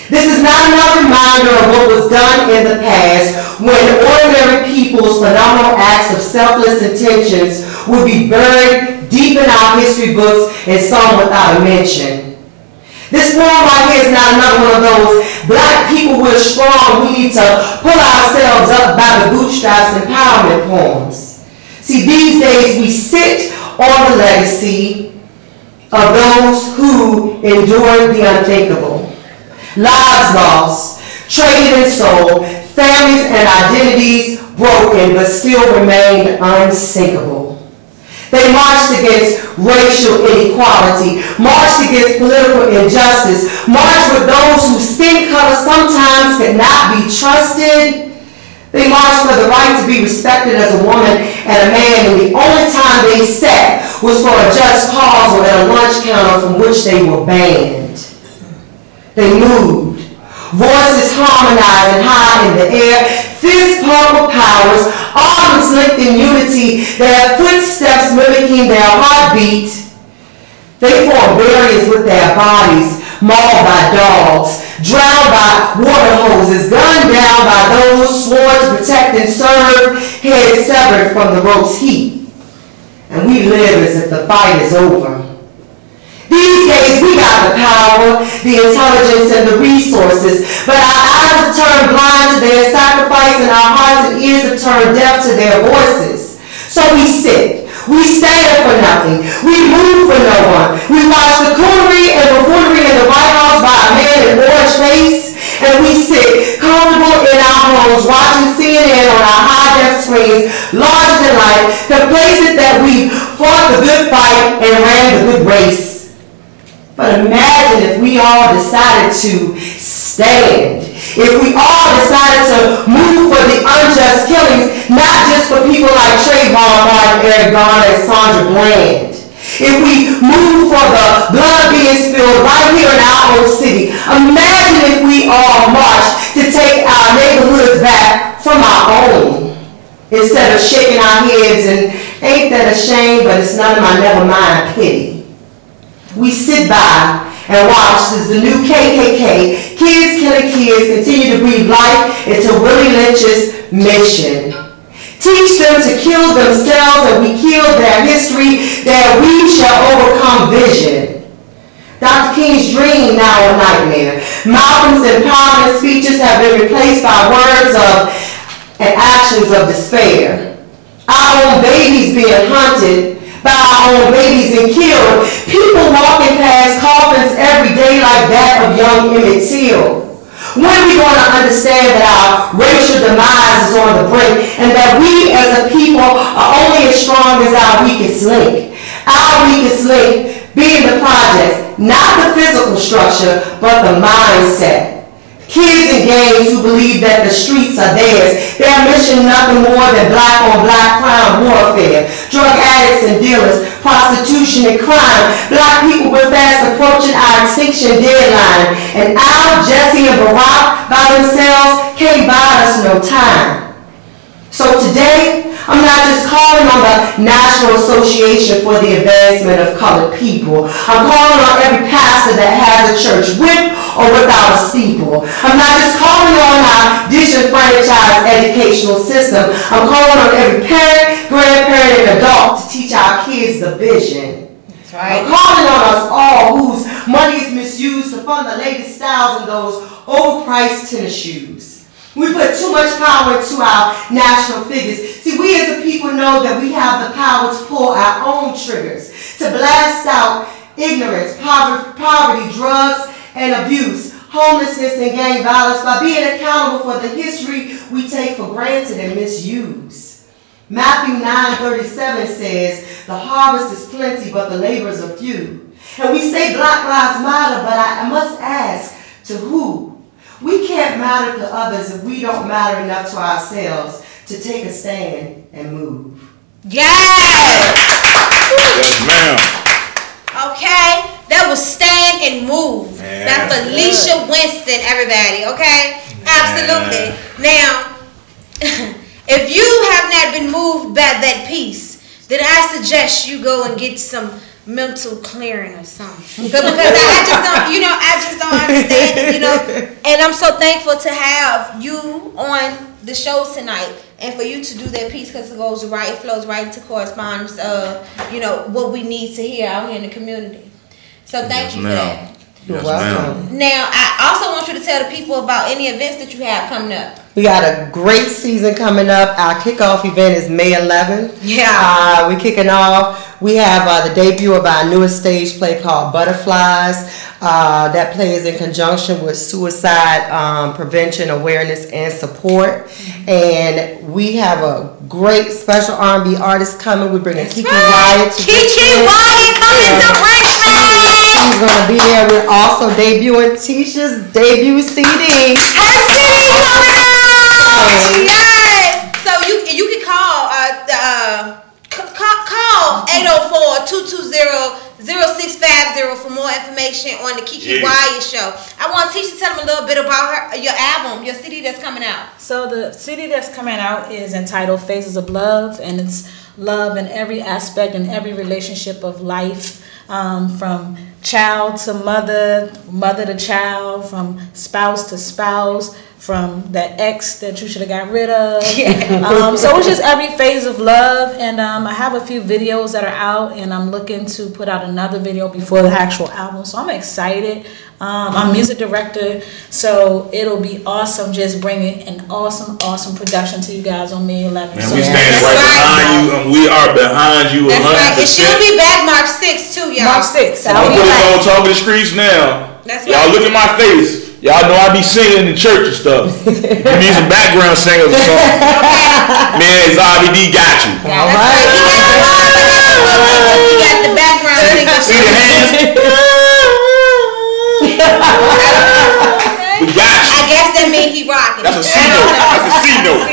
This is not another reminder of what was done in the past when ordinary people's phenomenal acts of selfless intentions would be buried deep in our history books and some without a mention. This poem right here is not another one of those Black people we're strong, we need to pull ourselves up by the bootstraps empowerment poems. See, these days we sit on the legacy of those who endured the unthinkable. Lives lost, traded and sold, families and identities broken but still remained unsinkable. They marched against racial inequality, marched against political injustice, marched with those whose skin color sometimes could not be trusted. They marched for the right to be respected as a woman and a man, and the only time they sat was for a just cause or at a lunch counter from which they were banned. They moved, voices harmonized and high in the air, fists pumped with powers, arms linked in unity, their footsteps mimicking their heartbeat. They formed barriers with their bodies, mauled by dogs, drowned by water hoses, gunned down by those sworn to protect and serve, heads severed from the rope's heat. And we live as if the fight is over. These days we got the power, the intelligence, and the resources, but our eyes have turned blind to their sacrifice and our hearts and ears have turned deaf to their voices. So we sit, we stand for nothing, we move for no one. We watch the coonery and buffoonery in the White House by a man in orange face, and we sit comfortable in our homes watching CNN on our high-def screens, larger than life, complacent that we fought the good fight and ran the good race. But imagine if we all decided to stand. If we all decided to move for the unjust killings, not just for people like Trayvon Martin, Eric Garner, and Sandra Bland. If we move for the blood being spilled right here in our own city. Imagine if we all marched to take our neighborhoods back from our own. Instead of shaking our heads and ain't that a shame, but it's none of my never mind pity. We sit by and watch as the new KKK, kids killing kids, continue to breathe life into Willie Lynch's mission. Teach them to kill themselves and we kill their history, that we shall overcome vision. Dr. King's dream now a nightmare. Malcolm's empowerment speeches have been replaced by words of and actions of despair. Our own babies being hunted by our own babies and killed. People walking past coffins every day like that of young Emmett Till. When are we going to understand that our racial demise is on the brink and that we as a people are only as strong as our weakest link? Our weakest link being the projects, not the physical structure, but the mindset. Kids and gangs who believe that the streets are theirs. Their mission nothing more than black on black crime warfare. Drug addicts and dealers, prostitution and crime. Black people were fast approaching our extinction deadline. And Al, Jesse, and Barack by themselves can't buy us no time. So today, I'm not just calling on the National Association for the Advancement of Colored People. I'm calling on every pastor that has a church with or without a steeple. I'm not just calling on our disenfranchised educational system. I'm calling on every parent, grandparent, and adult to teach our kids the vision. That's right. I'm calling on us all whose money is misused to fund the latest styles in those overpriced tennis shoes. We put too much power into our national figures. See, we as a people know that we have the power to pull our own triggers, to blast out ignorance, poverty, drugs, and abuse, homelessness, and gang violence by being accountable for the history we take for granted and misuse. Matthew 9:37 says, the harvest is plenty, but the laborers are few. And we say Black Lives Matter, but I must ask, to who? We can't matter to others if we don't matter enough to ourselves to take a stand and move. Yes! Yes, ma'am. Okay, that was Stand and Move. Man, that's Felicia Winston, everybody, okay? Absolutely. Now, if you have not been moved by that piece, then I suggest you go and get some mental clearing or something. Because I just don't understand it, and I'm so thankful to have you on the show tonight and for you to do that piece because it flows right into correspondence of, what we need to hear out here in the community. So thank you for that. You're welcome. Now, I also want you to tell the people about any events that you have coming up. We got a great season coming up. Our kickoff event is May 11th. Yeah. We're kicking off. We have the debut of our newest stage play called Butterflies. That play is in conjunction with suicide prevention, awareness, and support. And we have a great special R&B artist coming. We're bringing Kiki Wyatt to Kiki Wyatt coming to Richmond. She's going to be there. We're also debuting Tisha's debut CD. Her CD coming out! Yes! So you can call 804-220-065 for more information on the Kiki Wyatt show. I want Tisha to tell them a little bit about your album, your CD that's coming out. So the CD that's coming out is entitled Phases of Love, and it's love in every aspect and every relationship of life. From child to mother, mother to child, from spouse to spouse, from that ex that you should have got rid of. So it's just every phase of love. And I have a few videos that are out, and I'm looking to put out another video before the actual album. So I'm excited. I'm a music director, so it'll be awesome just bringing an awesome production to you guys on May 11th. Man, we stand behind you, and we are behind you 100%. That's right. And she'll be back March 6th too, y'all. March 6th. I'm putting it on Talk of the Streets now. That's y'all look at my face. Y'all know I be singing in the church and stuff. You need some background singers or something. Man, ZBD got you. All right. He got the background singers. See the hands? We got you. I guess that means he rocking. That's a C note. That's a C note.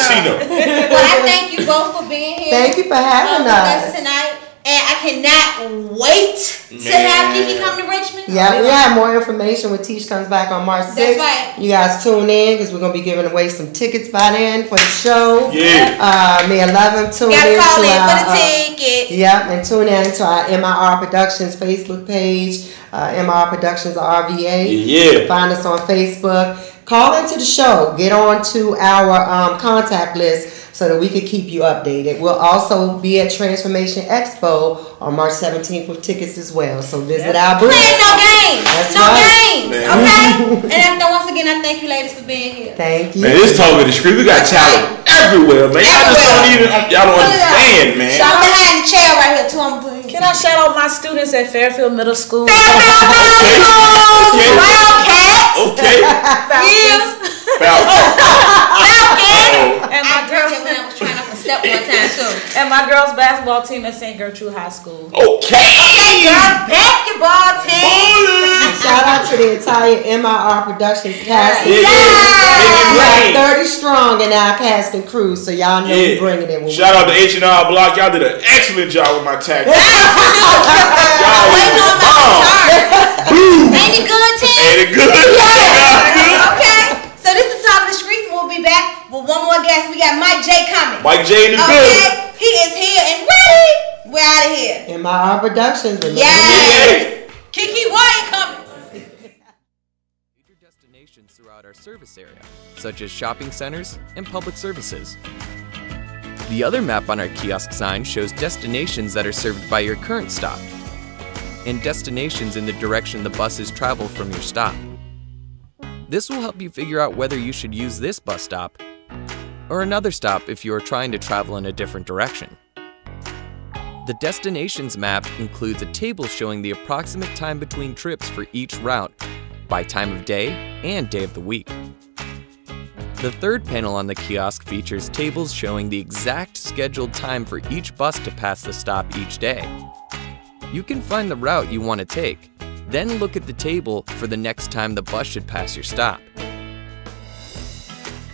C note. Well, I thank you both for being here. Thank you for having us tonight. And I cannot wait to have Kiki come to Richmond. Yeah, we have more information when Tish comes back on March 6th. That's right. You guys tune in because we're going to be giving away some tickets by then for the show. Yeah. May 11th, tune Gotta in call to in our, for the tickets. Yep, and tune in to our M.I.R Productions Facebook page, M.I.R Productions RVA. Yeah. Find us on Facebook. Call into the show. Get on to our contact list so that we can keep you updated. We'll also be at Transformation Expo on March 17th with tickets as well. So visit our booth. Playing no games. That's no right. games. Okay? And once again, I thank you ladies for being here. Thank you. Man, this Talk of the Street, we got talent everywhere, man. Y'all don't understand, man. I'm behind the chair right here, too. Can I shout out my students at Fairfield Middle School? Okay. Wildcats. Okay. And my girls. I was trying to step one time too. And my girls basketball team at St. Gertrude High School. Okay. Girls basketball team. Shout out to the entire M.I.R Productions cast. Yeah. We got 30 strong in our cast and crew, so y'all know we bringing it. Shout out to H&R Block. Y'all did an excellent job with my taxes. Waiting on my return. Ain't it good, Tim? Ain't it good? Yeah. Okay. So this is Talk of the Streets, and we'll be back with one more guest. We got Mike J coming. Mike J in the building. He is here and ready. We're out of here. M.I.R Productions. Yes. Kiki Wyatt coming. Major destinations throughout our service area, such as shopping centers and public services. The other map on our kiosk sign shows destinations that are served by your current stop. and destinations in the direction the buses travel from your stop. This will help you figure out whether you should use this bus stop or another stop if you are trying to travel in a different direction. The destinations map includes a table showing the approximate time between trips for each route by time of day and day of the week. The third panel on the kiosk features tables showing the exact scheduled time for each bus to pass the stop each day. You can find the route you want to take, then look at the table for the next time the bus should pass your stop.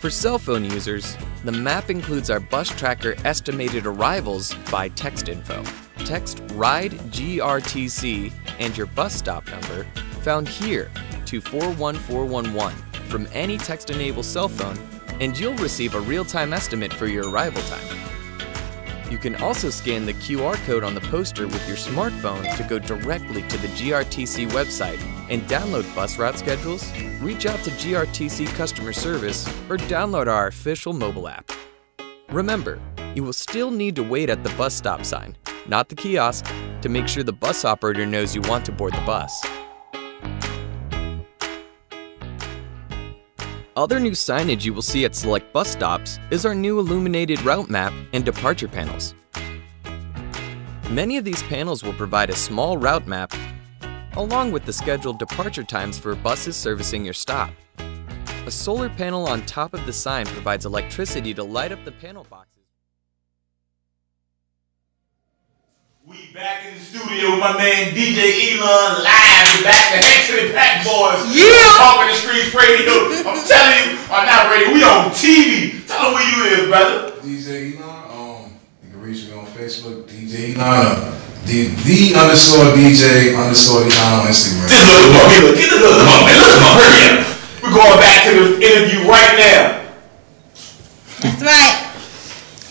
For cell phone users, the map includes our bus tracker estimated arrivals by text info. Text RIDE GRTC and your bus stop number found here to 41411 from any text-enabled cell phone, and you'll receive a real-time estimate for your arrival time. You can also scan the QR code on the poster with your smartphone to go directly to the GRTC website and download bus route schedules, reach out to GRTC customer service, or download our official mobile app. Remember, you will still need to wait at the bus stop sign, not the kiosk, to make sure the bus operator knows you want to board the bus. Other new signage you will see at select bus stops is our new illuminated route map and departure panels. Many of these panels will provide a small route map along with the scheduled departure times for buses servicing your stop. A solar panel on top of the sign provides electricity to light up the panel boxes. We back in the studio with my man DJ Elon live. We're back to Hex and Pack Boys. Yeah. Talking the Streetz Radio. I'm telling you, on not radio, we on TV. Tell them where you is, brother. DJ Elon. You can reach me on Facebook, DJ Elon. the_DJ_Elon on Instagram. Just look at him. Get the look at him, man. Look at him. Hurry up. We're going back to the interview right now. That's right.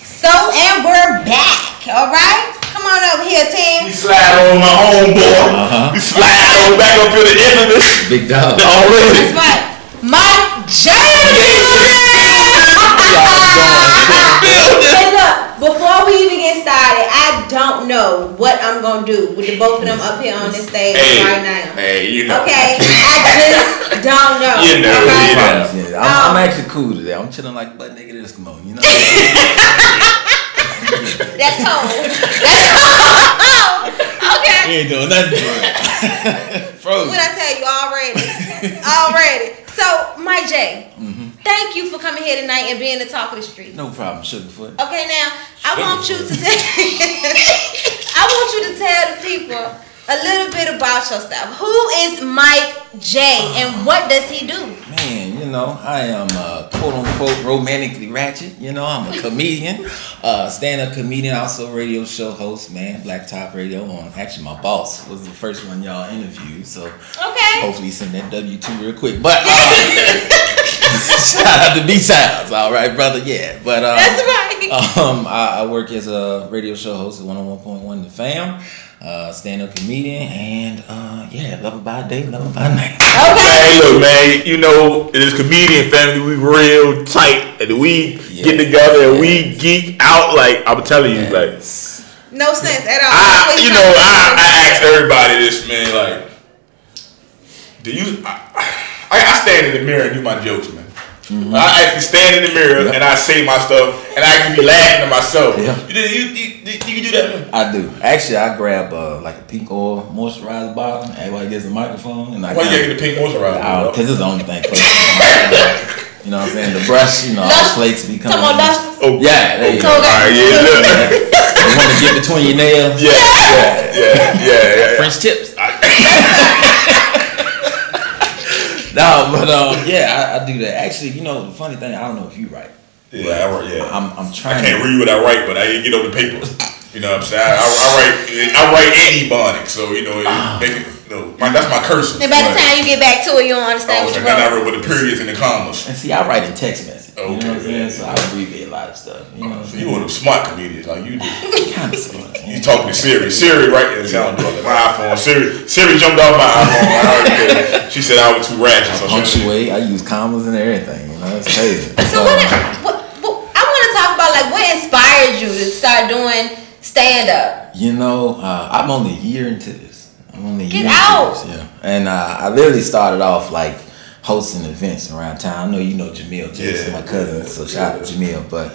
So, and we're back. All right. Come on over here, team. We slide on my homeboy. We slide on back up to the infamous. Big dog. Already. That's right. Mike J. Hey, look, before we even get started, I don't know what I'm going to do with the both of them up here on this stage right now. Hey, you know. Okay? I just don't know. You know. Okay? Yeah, I'm actually cool today. I'm chilling like butt naked Eskimo, you know? That's cold. That's cold. Okay. You ain't doing nothing right. Frozen. What I tell you already. So, Mike J, thank you for coming here tonight and being the talk of the street. No problem, Sugarfoot. Okay, now I want you to tell the people a little bit about yourself. Who is Mike J and what does he do? Man, you know, I am quote unquote romantically ratchet. You know, I'm a comedian, stand-up comedian, also radio show host, man, Black Top Radio. Actually, my boss was the first one y'all interviewed, so okay. Hopefully send that W2 real quick. But shout out to BSounds, all right, brother. Yeah, but that's right. I work as a radio show host at 101.1 The Fam. Stand-up comedian, and yeah, love about day, love about night. Okay. Hey, look, man, you know, in this comedian family, we real tight, and we get together and we geek out, like, I'm telling you, like. No sense at all. I ask everybody this, man, like, do you, I stand in the mirror and do my jokes, man. I actually stand in the mirror and I say my stuff and I can be laughing to myself. Yeah. You do that, man? I do. Actually, I grab like a pink oil moisturizer bottle. Everybody gets a microphone. And why you get the pink moisturizer? Because it's the only thing close to the microphone. You know what I'm saying? The brush, you know, all the flakes be coming. Come on, dust. Oh, yeah. There you go. All right, yeah. You want to get between your nails? Yeah. French tips. No, but yeah, I do that. Actually, you know, the funny thing, I don't know if you write. Yeah, I write. Yeah, I'm trying. I can't read what I write, but I didn't get on the paper. You know what I'm saying? I write Ebonics, so you know, that's my cursive. And by the time you get back to it, you don't understand what you wrote. I wrote with the periods and the commas. And see, I write in text message. Okay. You know what I'm saying? So I abbreviate a lot of stuff. You know. So you one of them smart comedians, like you do. Kind of smart. You talking to Siri? Siri right there sound like my iPhone. Siri jumped off my iPhone. I already did. She said I was too ratchet. So punctuate. I use commas and everything. You know, it's crazy. So what I want to talk about, like, what inspired you to start doing stand up? You know, I'm only a year into this. Get out. Yeah. And I literally started off like hosting events around town. I know you know Jamil Jason, my cousin, so shout out to Jamil. But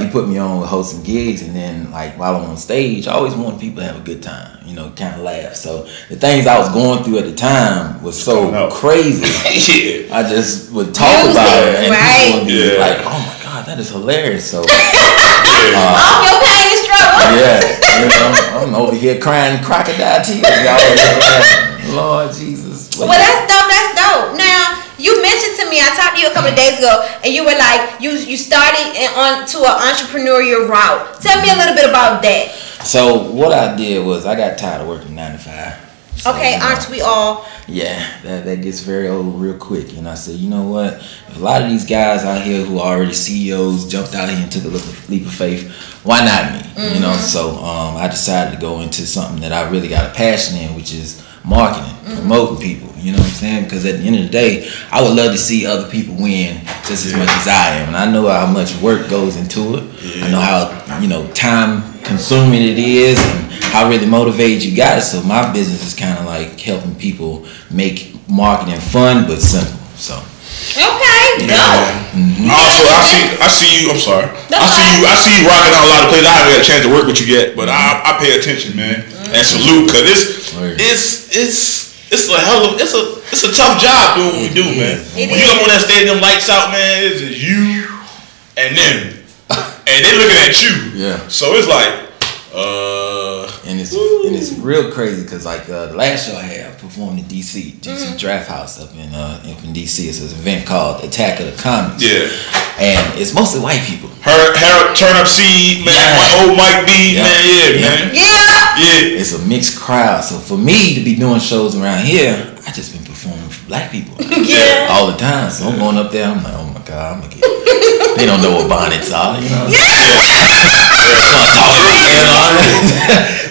he put me on with hosting gigs, and then like while I'm on stage, I always want people to have a good time, you know, kind of laugh. So the things I was going through at the time was so crazy. I just would talk about it, and people would be like, "Oh my God, that is hilarious!" So all your pain and struggle. Yeah, you know, I'm over here crying crocodile tears. Y'all, Lord Jesus. Well, that's dope. That's dope. Now, you mentioned to me, I talked to you a couple of days ago, and you were like, you started onto an entrepreneurial route. Tell me a little bit about that. So what I did was I got tired of working 9 to 5. So, okay, aren't we all? Yeah, that gets very old real quick. And I said, you know what? A lot of these guys out here who are already CEOs jumped out here and took a leap of faith. Why not me? Mm-hmm. You know, so I decided to go into something that I really got a passion in, which is marketing, promoting people. You know what I'm saying? Because at the end of the day, I would love to see other people win just as much as I am. And I know how much work goes into it. Yeah. I know how, you know, time consuming it is and how really motivated you got it. So my business is kind of like helping people make marketing fun but simple. So. Okay, Also, I see you. I'm sorry. I see you rocking out a lot of places. I haven't had a chance to work with you yet, but I pay attention, man, and salute, because it's a tough job doing what we do, man. When you come on that stage, them lights out, man, it's just you and them, and they looking at you. Yeah. So it's like, and it's real crazy because like the last show I had, I performed in DC Draft House up in DC. It's an event called Attack of the Comics. Yeah. And it's mostly white people. Harold Turnip Seed, man, old Mike B, man. It's a mixed crowd. So for me to be doing shows around here, I just been performing for black people all the time. So I'm going up there, I'm like, oh my God, I'm gonna get it. They don't know what bonnets are, you know.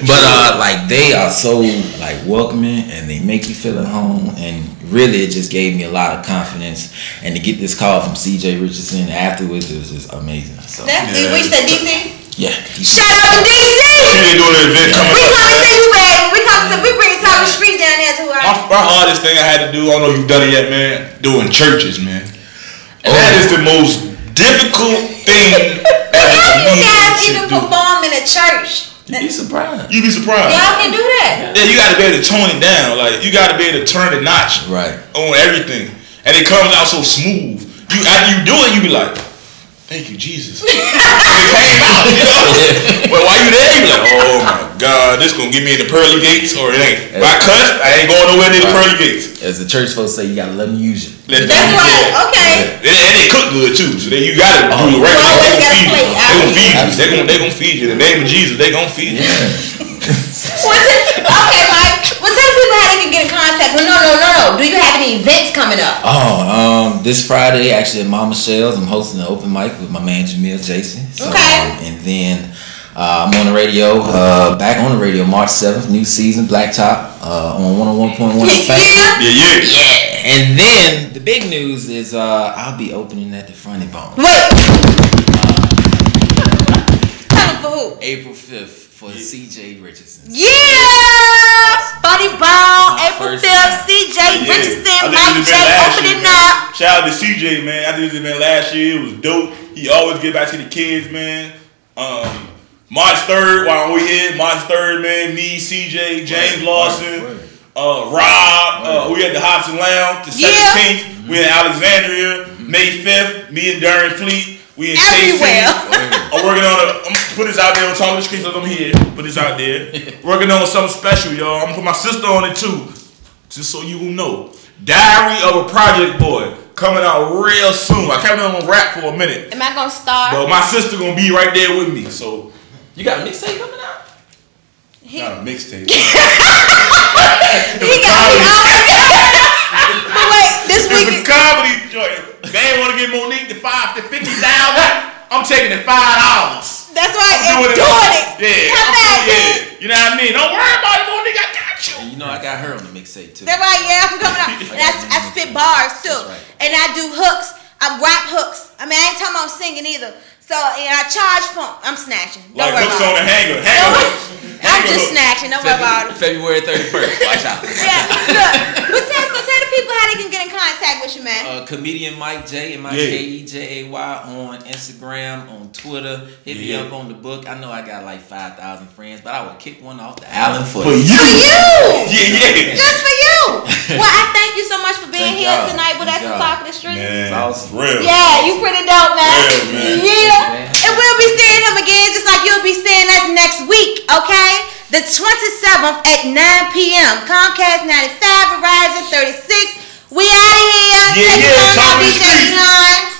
But like they are so like welcoming and they make you feel at home, and really it just gave me a lot of confidence. And to get this call from CJ Richardson afterwards, it was just amazing. So we said DC? Yeah. Shout out to DC! They doing an event coming up. We coming to you, baby. We bring Talking Street down there too. My hardest thing I had to do, I don't know if you've done it yet, man, doing churches, man. And that is the most difficult thing. How do you guys even perform in a church? You'd be surprised. You'd be surprised. Y'all can do that. Yeah, you got to be able to tone it down. Like, you got to be able to turn the notch on everything. And it comes out so smooth. After you do it, you be like, thank you, Jesus. And it came out, you know? But while you there, you be like, oh my God, this going to get me in the pearly gates or it ain't. If I cuss, I ain't going nowhere near the pearly gates. As the church folks say, you got to let them use it. That's right. Okay. And they cook good too, so then you gotta do the right thing. They gonna feed you. In the name of Jesus, they gonna feed you. Okay, Mike. Well, tell people how they can get in contact. Well, no. Do you have any events coming up? This Friday, actually at Mama Shell's, I'm hosting an open mic with my man Jamil Jason. So, and then I'm on the radio, back on the radio March 7th, new season, Blacktop, on 101.1 FM. Yeah. And then the big news is I'll be opening at the Funny Bone. Wait. Tell them for who? April 5th for CJ Richardson. Yeah! Funny Bone, April 5th, CJ Richardson, Mike J opening up. Shout out to CJ, man. I did this event last year. It was dope. He always get back to the kids, man. March 3rd, while we here, March 3rd, man, me, CJ, James Lawson, Rob, we at the Hobson Lounge, the 17th, we in Alexandria, May 5th, me and Darren Fleet, we in everywhere. I'm working on I'm put this out there on top of the screen so I'm here, put this out there. Working on something special, y'all. I'm gonna put my sister on it too, just so you will know. Diary of a Project Boy. Coming out real soon. I kept on rap for a minute. Am I gonna start? But my sister gonna be right there with me, so. You got a mixtape coming out? Not a mixtape. He got me out. But wait, this week is comedy joint. They ain't want to get Monique the $50,000. I'm taking the $5. That's right. I'm doing it. Yeah. Come back, you know what I mean? Don't worry about it, Monique. I got you. And you know I got her on the mixtape too. That's right. Yeah, I'm coming out. And I spit bars too, and I do hooks. I rap hooks. I mean, I ain't talking about singing either. So, and I charge for them. I'm snatching. Don't worry hooks on the hanger. I'm just snatching. Don't worry about it. February 31st. Watch out. Yeah, look. But tell the people how they can get in contact with you, man. Comedian Mike J, MikeJay on Instagram, on Twitter. Hit me up on the book. I know I got like 5,000 friends, but I would kick one off the island for you. Yeah. Just for you. Well, I thank you so much for being here tonight with us and talking the streets. Man, awesome. Real. Yeah, you pretty dope, man. Real, man. Yeah. And we'll be seeing him again just like you'll be seeing us next week, okay? The 27th at 9 p.m. Comcast 95, Verizon 36. We out of here. Yeah, Take it on, Tommy DJ Sean.